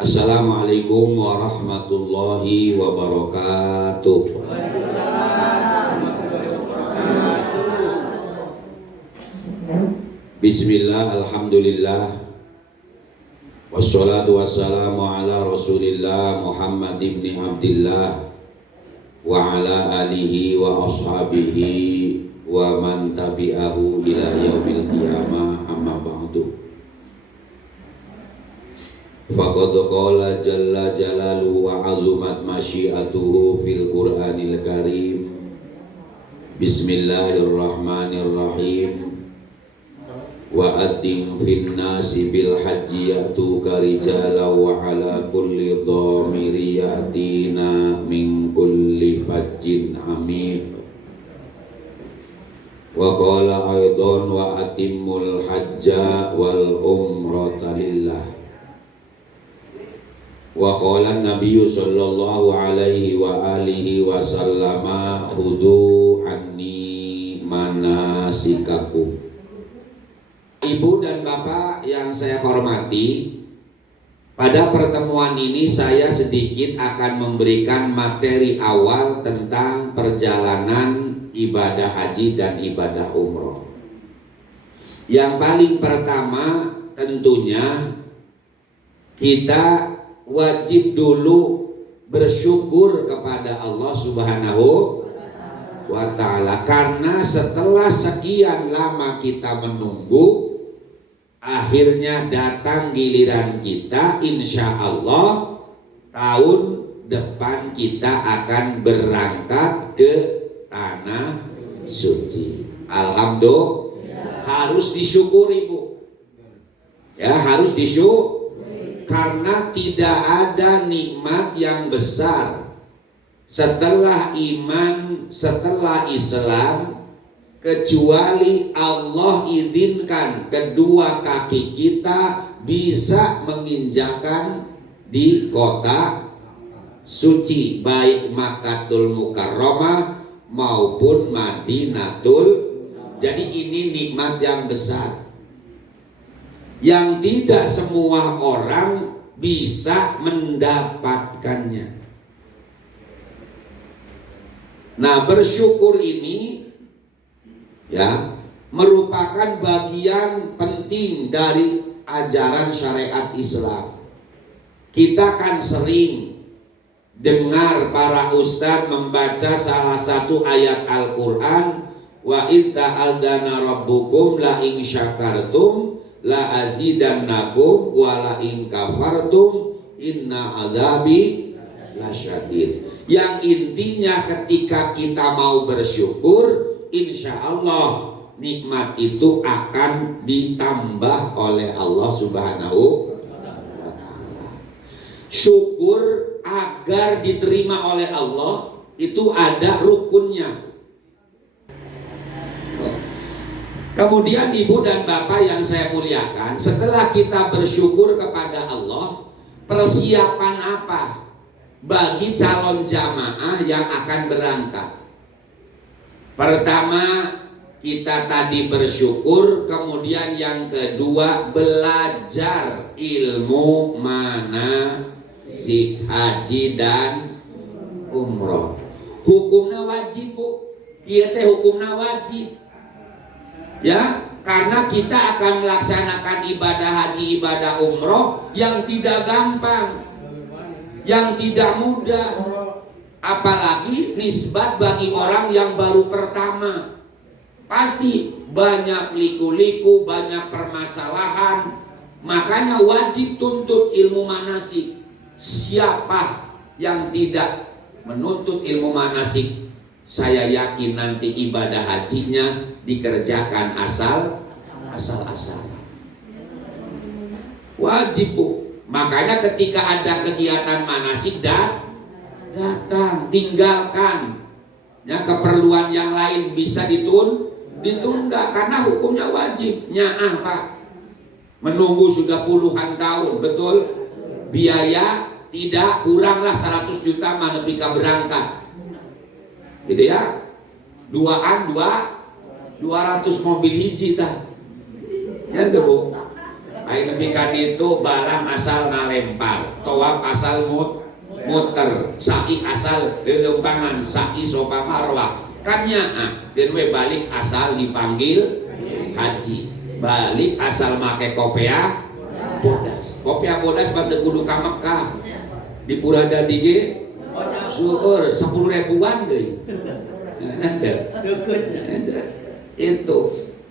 Assalamualaikum warahmatullahi wabarakatuh. Bismillah, alhamdulillah, wassalatu wassalamu ala rasulillah Muhammad ibn Abdillah wa ala alihi wa ashabihi wa man tabi'ahu ila yaumil qiyamah, amma ba'du. Faqad qala jalla jalaluhu wa 'azumat masyiatuhu fil Qur'anil Karim. Bismillahirrahmanirrahim. Wa addin fin nasi bil hajji ya'tuka rijalan wa 'ala kulli dhamiri yatina min kulli fajjin amik. Wa qala aidan wa atimmul hajja wal umrata lillah. Wa qala Nabi sallallahu alaihi wa alihi wasallama khudu anni manasikakum. Ibu dan bapak yang saya hormati, pada pertemuan ini saya sedikit akan memberikan materi awal tentang perjalanan ibadah haji dan ibadah umroh. Yang paling pertama tentunya kita wajib dulu bersyukur kepada Allah Subhanahu wa ta'ala, karena setelah sekian lama kita menunggu, akhirnya datang giliran kita. Insya Allah tahun depan kita akan berangkat ke tanah suci. Alhamdulillah, harus disyukuri Bu ya, harus disyukuri, karena tidak ada nikmat yang besar setelah iman, setelah Islam, kecuali Allah izinkan kedua kaki kita bisa menginjakan di kota suci, baik Makkatul Mukarramah maupun Madinatul. Jadi ini nikmat yang besar yang tidak semua orang bisa mendapatkannya. Nah, bersyukur ini ya merupakan bagian penting dari ajaran syariat Islam. Kita kan sering dengar para ustadz membaca salah satu ayat Al-Quran, wa idza adzana rabbukum la in syakartum la azidannakum wa la in kafartum inna adzabi lasyadid. Yang intinya ketika kita mau bersyukur, insya Allah nikmat itu akan ditambah oleh Allah Subhanahu wa ta'ala. Syukur agar diterima oleh Allah itu ada rukunnya. Kemudian ibu dan bapak yang saya muliakan, setelah kita bersyukur kepada Allah, persiapan apa bagi calon jamaah yang akan berangkat? Pertama, kita tadi bersyukur, kemudian yang kedua belajar ilmu manasik haji dan umroh. Hukumnya wajib Bu, ieu teh hukumnya wajib. Ya, karena kita akan melaksanakan ibadah haji, ibadah umroh yang tidak gampang, yang tidak mudah, apalagi nisbat bagi orang yang baru pertama. Pasti banyak liku-liku, banyak permasalahan. Makanya wajib tuntut ilmu manasik. Siapa yang tidak menuntut ilmu manasik, saya yakin nanti ibadah hajinya dikerjakan asal-asalan. Wajib Bu. Makanya ketika ada kegiatan manasik datang, tinggalkan. Ya, keperluan yang lain bisa ditunda karena hukumnya wajib. Nyaah Pak, menunggu sudah puluhan tahun, betul? Biaya tidak kuranglah 100 juta manepika berangkat. Gitu ya. 200 mobil hiji tah. Ya tuh Bu. Aing nepikan itu barang asal ngalempar, tawaf asal muter, sa'i asal lelumpangan, sa'i sofa marwah kan nyaa, dan we balik asal dipanggil haji, balik asal make kopea bodas pada kudu ka Mekah di Purada dige suur 10 ribuan deh. Itu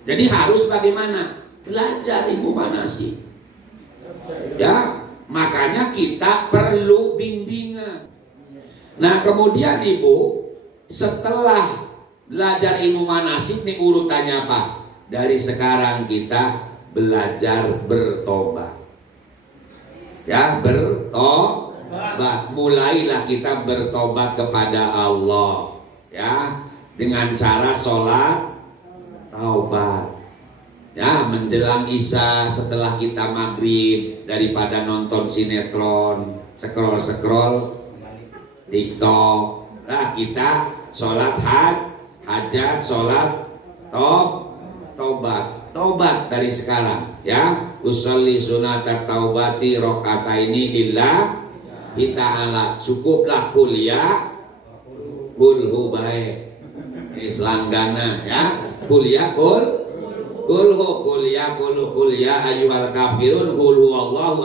jadi harus bagaimana belajar ilmu manasik ya, makanya kita perlu bimbingan. Nah kemudian ibu setelah belajar ilmu manasik nih urutannya apa? Dari sekarang kita belajar bertobat ya, bertobat. Mulailah kita bertobat kepada Allah ya, dengan cara sholat taubat ya, menjelang isya setelah kita maghrib, daripada nonton sinetron, scroll TikTok, nah kita sholat hajat, sholat tobat dari sekarang ya. Usolli sunata taubati rokataini lillah ta'ala. Cukuplah kuliah kulhu baik selangganan ya, kuliah kuliah ayyuhal kafirun kulhu Allahu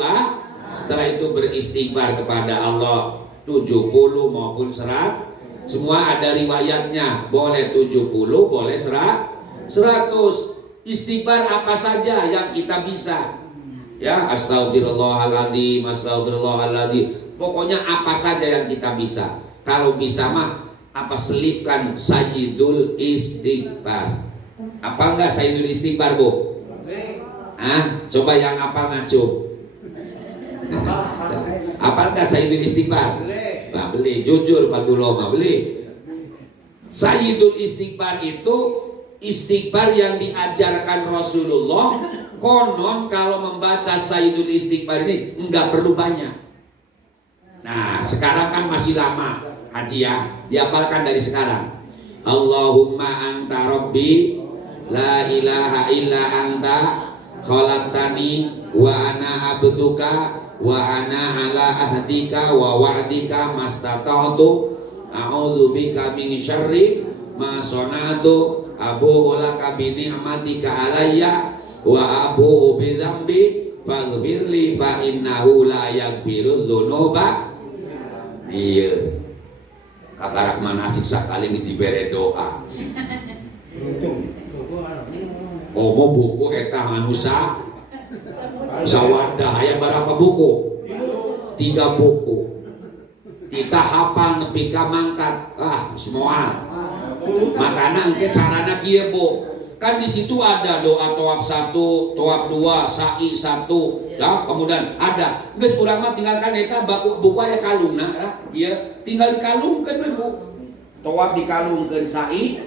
setelah itu beristighfar kepada Allah 70 maupun 100, semua ada riwayatnya, boleh 70 boleh 100. Istighfar apa saja yang kita bisa ya, astagfirullahaladzim, pokoknya apa saja yang kita bisa. Kalau bisa mah apa selipkan sayyidul istighfar. Apa enggak sayyidul istighfar bu? Coba yang apa ngacung. Apa enggak sayyidul istighfar? Nah, beli jujur Fatullah mah beli. Sayyidul istighfar itu istighfar yang diajarkan Rasulullah. Konon kalau membaca sayyidul istighfar ini enggak perlu banyak. Nah sekarang kan masih lama haji ya, dihafalkan dari sekarang. Allahumma anta rabbi la ilaha illa anta khalaqtani wa ana abduka wa ana ala ahdika wa wa'dika mastata'tu a'udzubika min syarri ma sonatu abu'u laka bi ni'matika alayya wa abu'u bi dzambi faghfirli fa innahu la yaghfirudz dzunuba. Iya kakarak manasik sakali geus dibere doa. Ngomong buku eta anu sawadah aya berapa buku? 3 buku. Kita hafal nepi ka mangkat moal. Makana engke carana kieu Bu. Kan di situ ada doa toab 1, toab 2, sa'i 1, ya, kemudian ada. Geus urang mah tinggalkan eta buku aya kalungna ya. Ieu tinggal dikalungkeun we Bu. Toab dikalungkeun, sa'i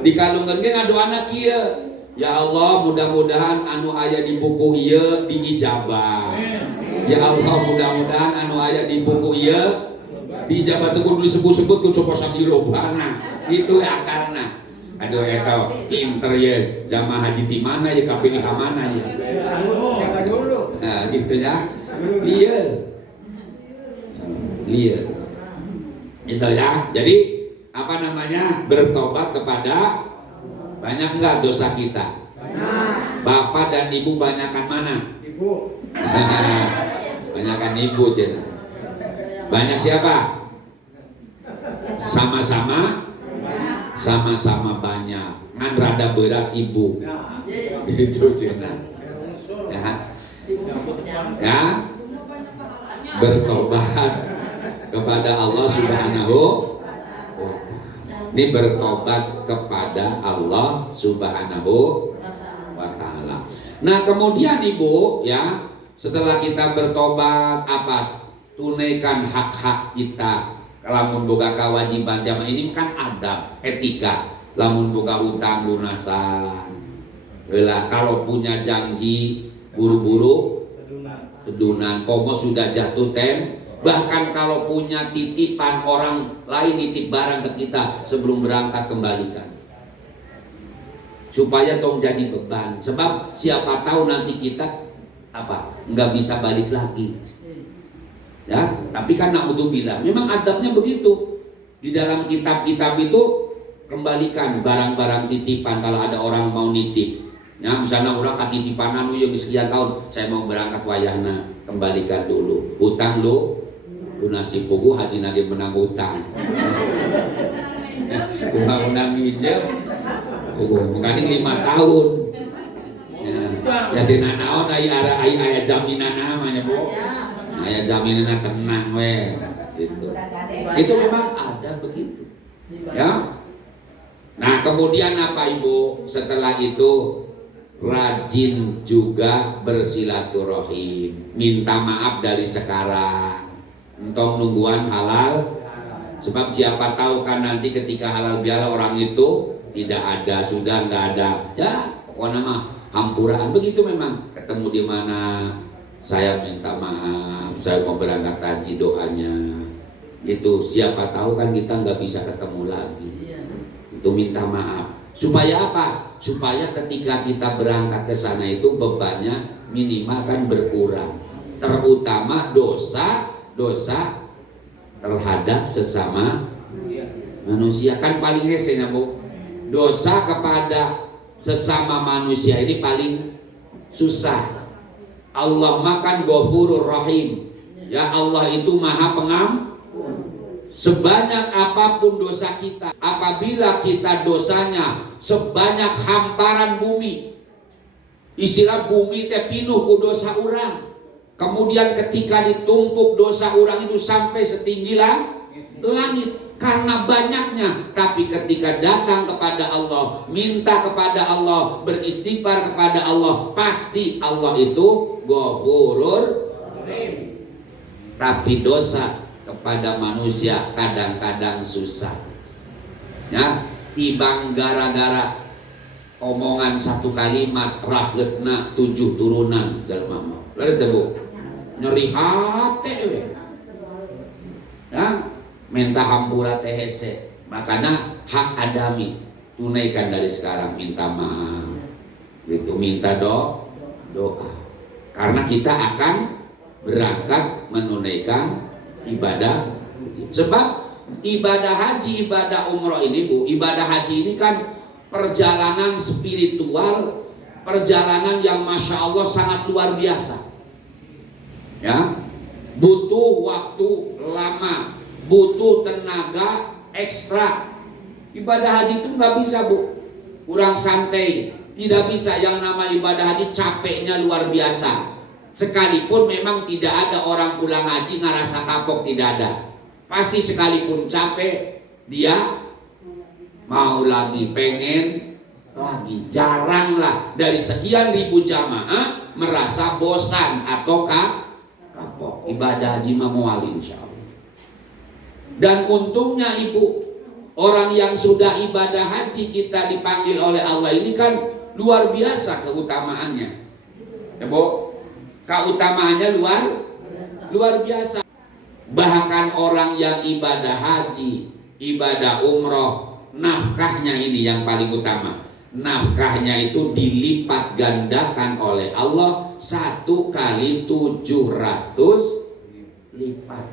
dikalungkeun ge ngadoana kieu. Ya Allah, mudah-mudahan anu aya di buku ieu diijabah. Ya Allah, mudah-mudahan anu aya di buku ieu dijabah teu kudu disebut-sebut ku coba sakilobana. Gitu ya akalna. Aduh eta pinter ya, jamaah haji di mana ya, KPI ka mana ya. Nah, gitu ya. Iya. Itu ya. Jadi apa namanya? Bertobat kepada banyak enggak dosa kita? Bapak dan ibu banyakan mana? Ibu. Banyakan ibu cina. Banyak siapa? Sama-sama banyak. Ngan rada berat ibu. Itu cina. Ya. Bertobat kepada Allah Subhanahu wa ta'ala. Ini bertobat kepada Allah Subhanahu wa ta'ala. Nah kemudian ibu ya, setelah kita bertobat apa? Tunaikan hak-hak kita. Lamun boga kewajiban jamaah ini kan adab, etika. Lamun boga utang lunasan. Lah kalau punya janji buru-buru tedunan, komo sudah jatuh bahkan kalau punya titipan orang lain nitip barang ke kita sebelum berangkat kembalikan. Supaya tong jadi beban, sebab siapa tahu nanti kita nggak bisa balik lagi. Ya, tapi kan naudzubillah, memang adabnya begitu. Di dalam kitab-kitab itu kembalikan barang-barang titipan kalau ada orang mau nitip. Ya, misalnya orang titipan anu yang sekian tahun, saya mau berangkat wayahna, kembalikan dulu. Hutang lu lunasi pugu haji nage menang hutang. Kumaha menang minjem. Mengandung 5 tahun. Ya, jadi nanaon aya jaminan namanya, Bu. Aya jaminan tenang we. Gitu. Itu memang ada begitu. Ya. Nah, kemudian apa Ibu? Setelah itu rajin juga bersilaturahim, minta maaf dari sekarang. Entong nungguan halal, sebab siapa tahu kan nanti ketika halal bihalal orang itu tidak ada, sudah nggak ada. Ya, pokoknya mah hampuraan begitu memang. Ketemu di mana, saya minta maaf, saya mau berangkat haji, doanya. Itu siapa tahu kan kita nggak bisa ketemu lagi. Itu minta maaf. Supaya apa? Supaya ketika kita berangkat ke sana itu bebannya minimal kan berkurang. Terutama dosa terhadap sesama manusia kan paling hesenya, Bu. Dosa kepada sesama manusia ini paling susah. Allah makan Ghafurur Rahim. Ya, Allah itu Maha Pengampun. Sebanyak apapun dosa kita, apabila kita dosanya sebanyak hamparan bumi, istilah bumi teh pinuh ku dosa orang. Kemudian ketika ditumpuk dosa orang itu sampai setinggi langit karena banyaknya, tapi ketika datang kepada Allah, minta kepada Allah, beristighfar kepada Allah, pasti Allah itu Ghafurur Rahim. Tapi dosa kepada manusia kadang-kadang susah. Ya, tibang gara-gara omongan satu kalimat rahgetna 7 turunan dalam mama. Lalu Bu, nyeri hati we. Ya, minta hampura teh hese. Makanya hak adami tunaikan dari sekarang, minta maaf. Itu minta doa. Karena kita akan berangkat menunaikan ibadah. Sebab ibadah haji, ibadah umroh ini, Bu, ibadah haji ini kan perjalanan spiritual, perjalanan yang Masya Allah sangat luar biasa. Ya, butuh waktu lama, butuh tenaga ekstra. Ibadah haji itu nggak bisa, Bu, kurang santai, tidak bisa. Yang nama ibadah haji capeknya luar biasa. Sekalipun memang tidak ada orang pulang haji ngerasa kapok, tidak ada. Pasti sekalipun capek, dia mau lagi, pengen lagi. Jarang lah dari sekian ribu jamaah merasa bosan atau kapok. Ibadah haji memuali insya Allah. Dan untungnya Ibu, orang yang sudah ibadah haji kita dipanggil oleh Allah ini kan luar biasa keutamaannya. Ya, Bu? Keutamaannya luar biasa. Bahkan orang yang ibadah haji, ibadah umroh, nafkahnya ini yang paling utama. Nafkahnya itu dilipat gandakan oleh Allah 1 kali 700 lipat.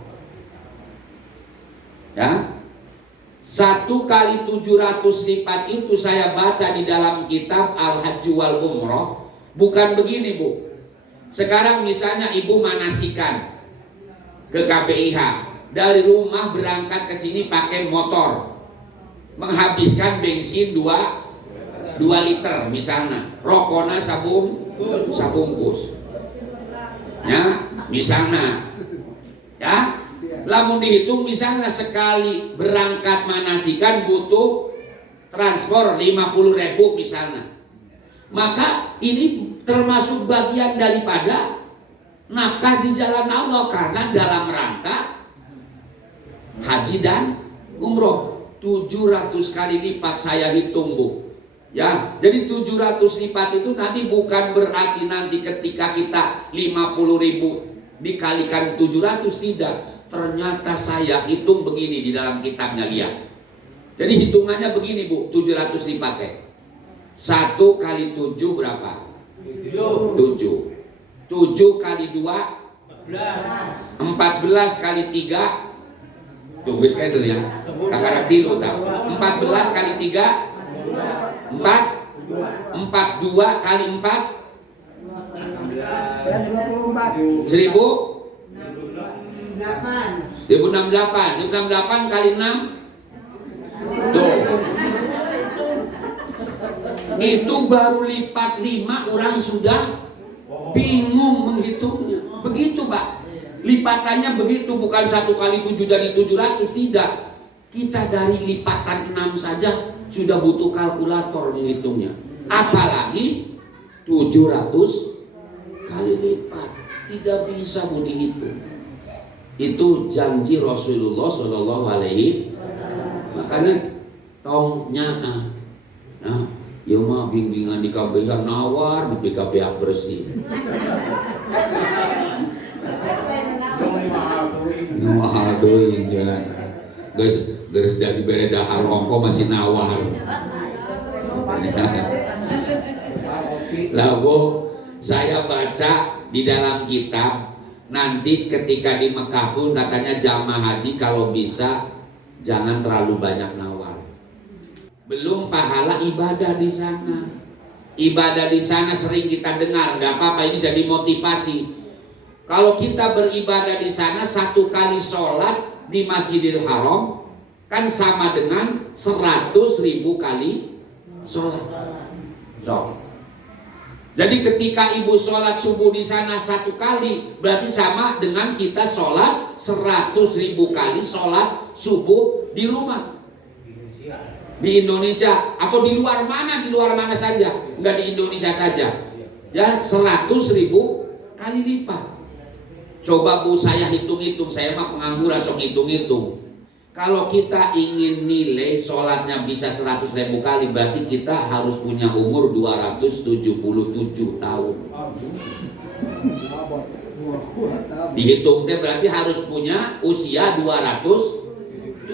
Ya, 1 kali 700 lipat itu saya baca di dalam kitab Al-Hajj wal Umroh. Bukan begini, Bu. Sekarang misalnya Ibu manasikan ke KPIH, dari rumah berangkat ke sini pakai motor, menghabiskan bensin 2 liter misalnya, rokona sabungkus. Ya, misalnya. Ya, lamun dihitung misalnya sekali berangkat manasikan butuh transport 50.000 misalnya. Maka ini termasuk bagian daripada nafkah di jalan Allah, karena dalam rangka haji dan umroh 700 kali lipat saya hitung, Bu. Ya, jadi 700 lipat itu nanti bukan berarti nanti ketika kita 50.000 dikalikan 700, tidak. Ternyata saya hitung begini di dalam kitabnya, lihat. Jadi hitungannya begini, Bu, 700 lipat 1 kali 7 berapa? 7. 7 kali 2 14 kali 3. Tuh wis kae ya. Kakak kilo ta. 14 kali 3 4. 42 kali 4 1068 kali 6. Tuh. Itu baru lipat 5 orang sudah bingung menghitungnya. Begitu Pak. Lipatannya begitu, bukan 1 kali 7 dari 700, tidak. Kita dari lipatan 6 saja sudah butuh kalkulator menghitungnya. Apalagi 700 kali lipat. Tidak bisa mau dihitung. Itu janji Rasulullah Shallallahu Alaihi. Makanya tongnya nah, ya mah bimbingan di KBH nawar di PKPH bersih. Nawar doing jalan. Guys, dari bere dahar rongko masih nawar. Lalu saya baca di dalam kitab, nanti ketika di Mekah pun katanya jamaah haji kalau bisa jangan terlalu banyak nawar. Belum pahala ibadah di sana. Ibadah di sana sering kita dengar, nggak apa-apa, ini jadi motivasi. Kalau kita beribadah di sana 1 kali sholat di Masjidil Haram kan sama dengan 100.000 kali sholat. Jadi ketika ibu sholat subuh di sana 1 kali, berarti sama dengan kita sholat 100.000 kali sholat subuh di rumah. Di Indonesia atau di luar mana saja, enggak di Indonesia saja. Ya 100.000 kali lipat. Coba Bu saya hitung-hitung, saya mah pengangguran sok hitung-hitung. Kalau kita ingin nilai sholatnya bisa 100.000 kali, berarti kita harus punya umur 277 tahun. Dihitung berarti harus punya usia 277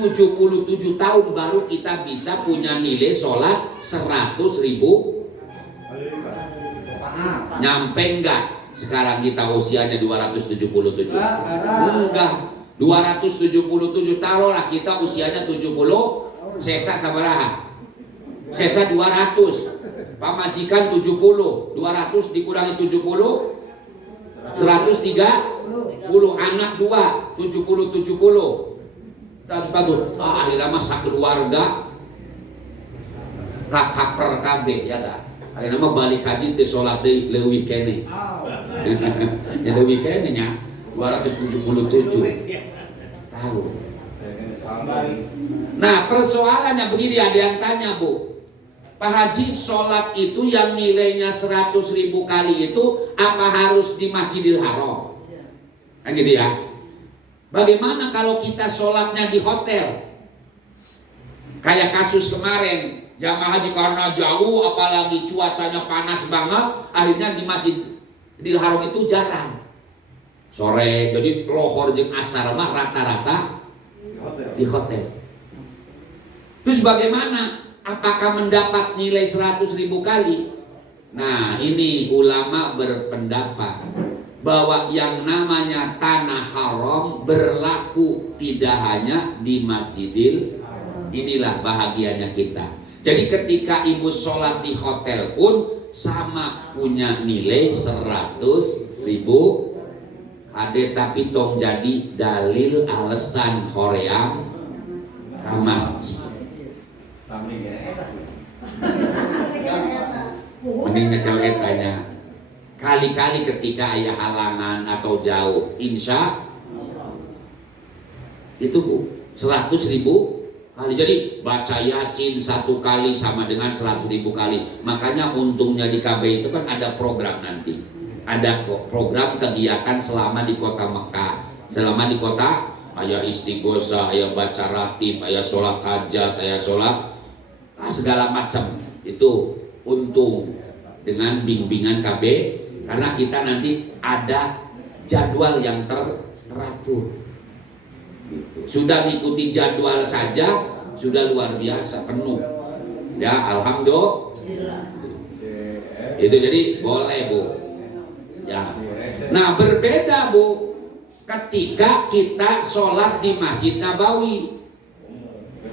tahun baru kita bisa punya nilai sholat 100.000. Nyampe enggak? Sekarang kita usianya 277. Enggak. 277 taruhlah kita usianya 70, sesa sabaraha? Sesa 200. Pamajikan 70, 200 dikurangi 70, 130. Anak 2, 70. 140. Akhirnya masa keluarga kakaper kabeh ya dah. Akhirnya mah balik haji teh salat deui leuwih keneh. Ya leuwih keneh nya 277 tahun. Nah, persoalannya begini, ada yang tanya, Bu. Pak Haji, sholat itu yang nilainya 100.000 kali itu apa harus di Masjidil Haram? Kan gitu ya. Bagaimana kalau kita sholatnya di hotel? Kayak kasus kemarin, jamaah haji karena jauh, apalagi cuacanya panas banget, akhirnya di Masjidil Haram itu jarang. Sore, jadi lohor jeung asar mah rata-rata di hotel. Terus bagaimana? Apakah mendapat nilai 100.000 kali? Nah, ini ulama berpendapat bahwa yang namanya tanah haram berlaku tidak hanya di Masjidil. Inilah bahagianya kita. Jadi ketika ibu sholat di hotel pun sama punya nilai 100.000. Ade tapi tong jadi dalil alasan hoream ka masjid. Mending nyekel etanya. Kali-kali ketika ayah halangan atau jauh, insya itu Bu 100.000 kali. Jadi baca Yasin 1 kali sama dengan 100.000 kali. Makanya untungnya di KB itu kan ada program nanti. Ada program kegiatan selama di kota Mekah. Selama di kota ayah istighosah, ayah baca ratib, ayah sholat hajat, ayah sholat segala macam. Itu untung dengan bimbingan KB, karena kita nanti ada jadwal yang teratur. Sudah mengikuti jadwal saja sudah luar biasa penuh. Ya, alhamdulillah. Itu jadi boleh Bu. Ya. Nah, berbeda Bu ketika kita sholat di Masjid Nabawi.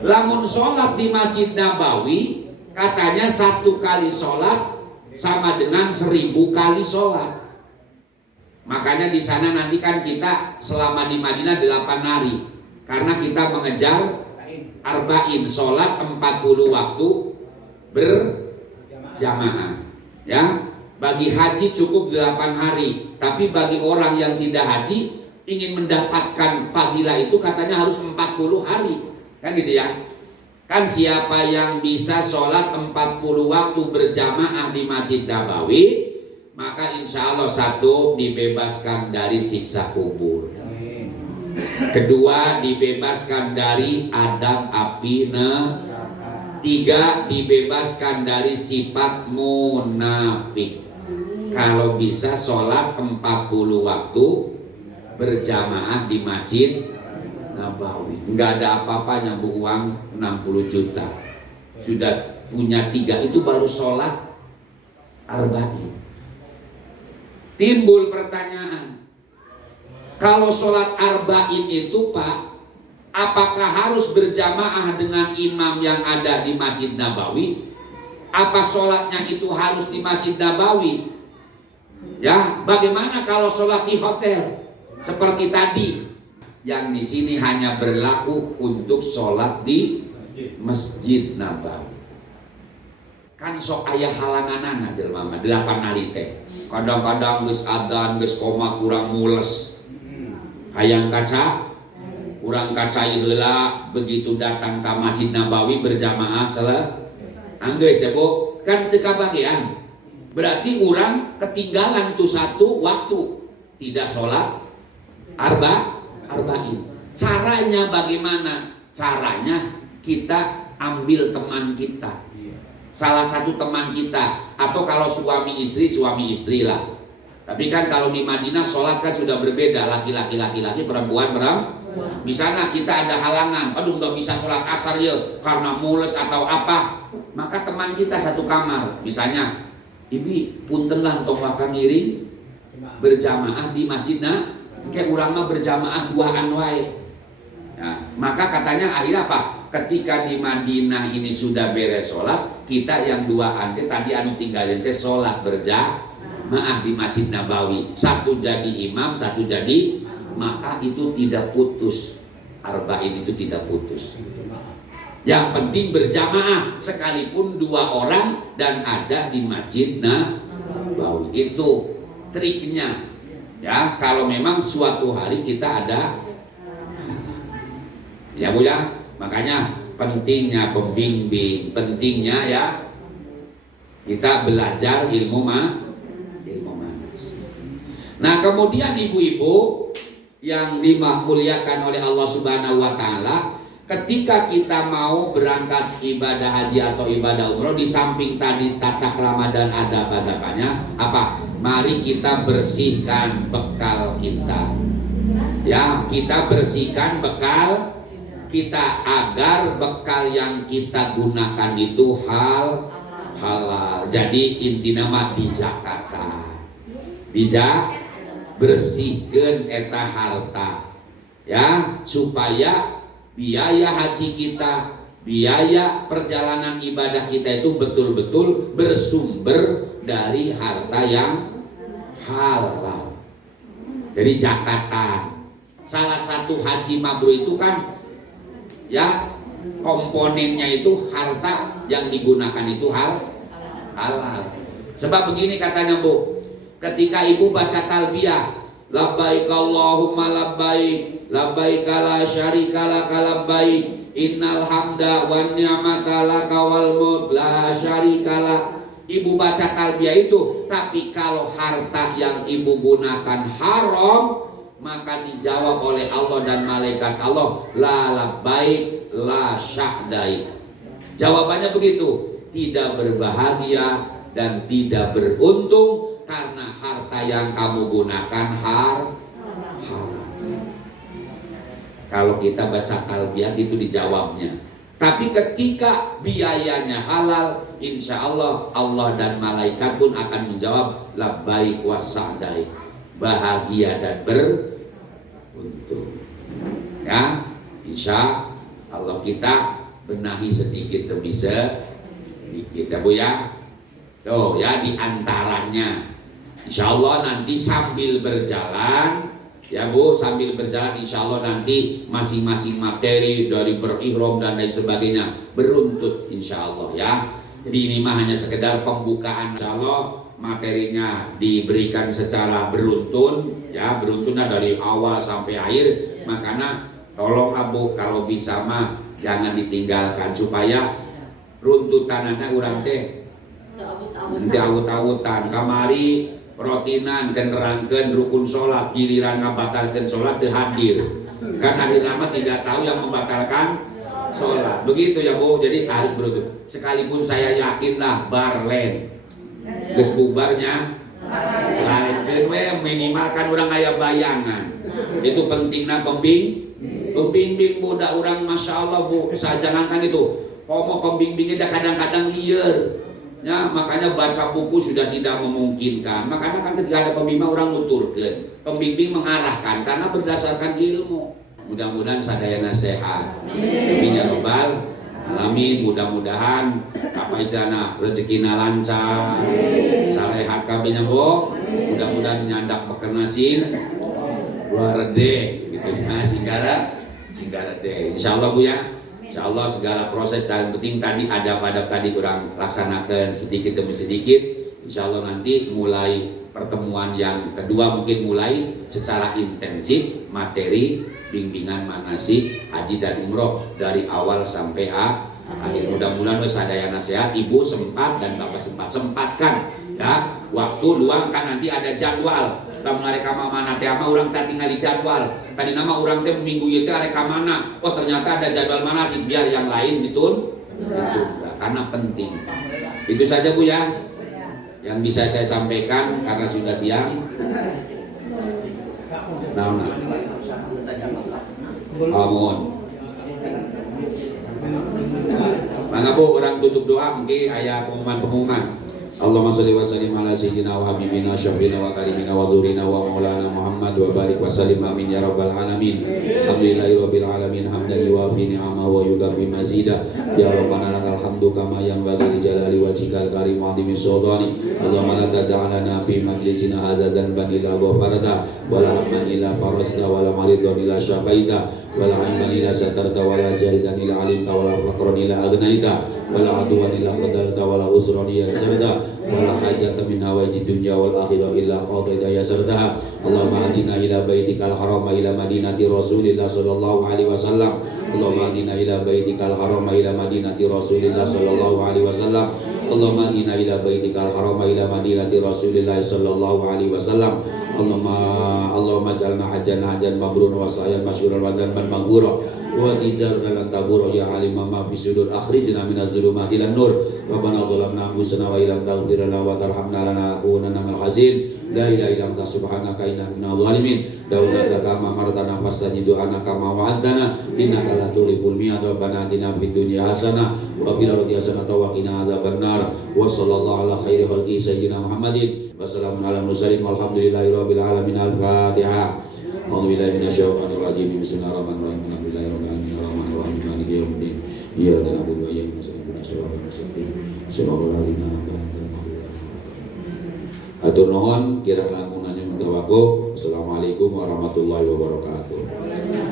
Lamun sholat di Masjid Nabawi, katanya 1 kali sholat sama dengan 1000 kali sholat. Makanya di sana nanti kan kita selama di Madinah 8 hari, karena kita mengejar arba'in, sholat 40 waktu berjamaah. Ya, bagi haji cukup 8 hari, tapi bagi orang yang tidak haji ingin mendapatkan fadilah itu katanya harus 40 hari. Kan gitu ya. Kan siapa yang bisa sholat 40 waktu berjamaah di Masjid Nabawi, maka insya Allah 1 dibebaskan dari siksa kubur, 2 dibebaskan dari adab api neraka, 3 dibebaskan dari sifat munafik. Kalau bisa sholat 40 waktu berjamaah di Masjid Nabawi, nggak ada apa-apanya bu, uang 60 juta sudah punya 3, itu baru sholat arba'in. Timbul pertanyaan, kalau sholat arba'in itu Pak, apakah harus berjamaah dengan imam yang ada di Masjid Nabawi? Apa sholatnya itu harus di Masjid Nabawi? Ya, bagaimana kalau sholat di hotel seperti tadi? Yang di sini hanya berlaku untuk sholat di Masjid Nabawi. Kan sok ayah halanganan aja mama 8 hari teh. Kadang-kadang geus adzan geus koma kurang mules. Hayang kaca kurang kacai heula, begitu datang ke Masjid Nabawi berjamaah salah anggeus ya Bu, kan teu kabagian. Berarti orang ketinggalan tuh 1 waktu tidak sholat arba'in. Caranya bagaimana? Caranya kita ambil teman kita, salah satu teman kita, atau kalau suami istri lah. Tapi kan kalau di Madinah sholat kan sudah berbeda, laki-laki, perempuan. Misalnya kita ada halangan, aduh nggak bisa sholat asar ya karena mules atau apa, maka teman kita satu kamar, misalnya, ibi punten lah tong wakang ngiring berjamaah di masjidna, kayak urang mah berjamaah 2an wae. Ya, maka katanya akhirnya apa? Ketika di Madinah ini sudah beres sholat, kita yang 2an tadi anu tinggalin teh sholat berjamaah di Masjid Nabawi, 1 jadi imam, 1 jadi, maka itu tidak putus, arba'in itu tidak putus. Yang penting berjamaah, sekalipun 2 orang dan ada di Masjid Nabawi. Itu triknya. Ya, kalau memang suatu hari kita ada, ya Bu ya, makanya pentingnya pembimbing, pentingnya ya kita belajar ilmu manas. Nah, kemudian ibu-ibu yang dimuliakan oleh Allah Subhanahu wa taala, ketika kita mau berangkat ibadah haji atau ibadah umroh, di samping tadi tata krama dan adab-adabannya, apa? Mari kita bersihkan bekal kita. Ya, kita bersihkan bekal kita agar bekal yang kita gunakan itu halal. Jadi inti nama di Jakarta, bersihkan eta harta, ya, supaya biaya haji kita, biaya perjalanan ibadah kita itu betul-betul bersumber dari harta yang halal. Jadi Jakarta, salah satu haji mabrur itu kan ya komponennya itu harta yang digunakan itu halal. Sebab begini katanya Bu, ketika ibu baca talbiyah, labbaik Allahumma labbaik, labbaik la syarika laka labbaik, innal hamda wan ni'mata laka wal mulk la syarika lak. Ibu baca talbiyah itu, tapi kalau harta yang ibu gunakan haram, maka dijawab oleh Allah dan malaikat Allah, la labbaik la sya'daik. Jawabannya begitu, tidak berbahagia dan tidak beruntung karena harta yang kamu gunakan haram. Kalau kita baca talbiyah itu dijawabnya. Tapi ketika biayanya halal, insya Allah Allah dan malaikat pun akan menjawab labbaik wa sa'daik, bahagia dan untung. Ya, insya Allah kita benahi sedikit demi sedikit ya Bu ya. Tuh ya, diantaranya insya Allah nanti sambil berjalan ya Bu, sambil berjalan insya Allah nanti masing-masing materi dari berihram dan lain sebagainya beruntut insya Allah ya. Jadi ini mah hanya sekedar pembukaan, insya Allah materinya diberikan secara beruntun ya, beruntunnya dari awal sampai akhir. Makanya tolong Bu kalau bisa mah jangan ditinggalkan supaya runtutanannya urang teh nanti awut-awutan kamari rotinan dan nerangkeun rukun sholat giliran ngabatalkeun sholat teu hadir karena akhirnya mah tidak tahu yang membatalkan sholat begitu ya Bu. Jadi harus beruntut, sekalipun saya yakin lah barlen geus bubarnya lain we minimal kan urang aya bayangan itu pentingna pembimbing budak orang masya Allah Bu. Jangankan itu ngomong pembimbingnya kadang-kadang liar ya, makanya baca buku sudah tidak memungkinkan. Makanya kan ketika ada pembimbing orang nuturkan, pembimbing mengarahkan karena berdasarkan ilmu. Mudah-mudahan sadayana sehat amin ya robbal alamin. Mudah-mudahan apa istilahnya rezekina lancar sarehat kabehnya Bu. Mudah-mudahan nyandak pekerna sing luar deh gitu ya, singgara deh insyaallah Bu ya. Insyaallah segala proses dan penting tadi adab-adab tadi kurang laksanakan sedikit demi sedikit. Insyaallah nanti mulai pertemuan yang kedua mungkin mulai secara intensif materi bimbingan manasik haji dan umroh dari awal sampai akhir. Mudah-mudahan sadayana sehat, Ibu sempat dan Bapak sempatkan ya waktu luangkan, nanti ada jadwal. Lamun arek mana teh mah urang tadi ngali jadwal. Tadi nama urang teh minggu ieu teh arek mana? Oh ternyata ada jadwal manasik, biar yang lain ditunda karena penting. Itu saja Bu ya yang bisa saya sampaikan karena sudah siang. Amun. Mangga Bu urang tutup doa mungkin aya pengumuman. Allahumma sholli wa sallim ala sayyidina wa habibina syafina wa karimina wa dzurina wa maulana Muhammad wa barik wa sallim amin ya rabbal alamin. Alhamdulillahi rabbil alamin hamdan yuwafi ni'amahu wa yukafi mazida. Ya rabbana lakal hamdu kama yanbaghi li jalali wajhikal karim wa 'azimi sultani. Allahumma la tad'alana fi majlisina hadza dhanban illa ghafarta wa la hamman illa farajta wa la maridan illa syafaita wa la ilman illa satarta wa la jahidan illa alimta wa la faqran illa agnaita wa la aduwan illa qadalta wa la usran illa yasarta wala hajata min hawaiji dunya wal akhirah illa qadaita yasartaha. Allahumma adina ila baitikal haram ila madinati Rasulillah sallallahu alaihi wasallam. Allahumma adina ila baitikal haram ila madinati Rasulillah sallallahu alaihi wasallam. Allahumma adina ila baitikal haram ila madinati Rasulillah sallallahu alaihi wasallam. Allahumma ij'alna hajjan mabrur wa sa'yan masyhuran wa dhanban maghfura wa tizarna lan tabura ya alim ma fi sudur akhrijna minadh dhulumati ilan nur. Rabbana dhalamna anfusana wa illam taghfir lana wa tarhamna lanakunanna minal khasirin. La ilaha illa anta subhanaka inna minadh dhalimin. Daulaka kama martana fastajidu anaka ma wa'adtana innaka la tulibul mi'ad. Rabbana atina fid dunya hasanah wa fil akhirati hasanah wa qina adzabannar. Wa sallallahu ala khairi khalqi sayyidina Muhammadin. Wassalamu ala mursalin walhamdulillahi rabbil alamin. Al-Fatihah. A'udzu billahi minasyaitonir rajim. Bismillahirrahmanirrahim. Alhamdulillahi rabbil alamin arrahmanir rahim maliki yaumiddin. Iyyaka na'budu wa iyyaka nasta'in ihdinas siratal mustaqim. Siratal ladzina an'amta 'alaihim. Atur nuhun kirang langkunannya mutawakuf. Assalamualaikum warahmatullahi wabarakatuh.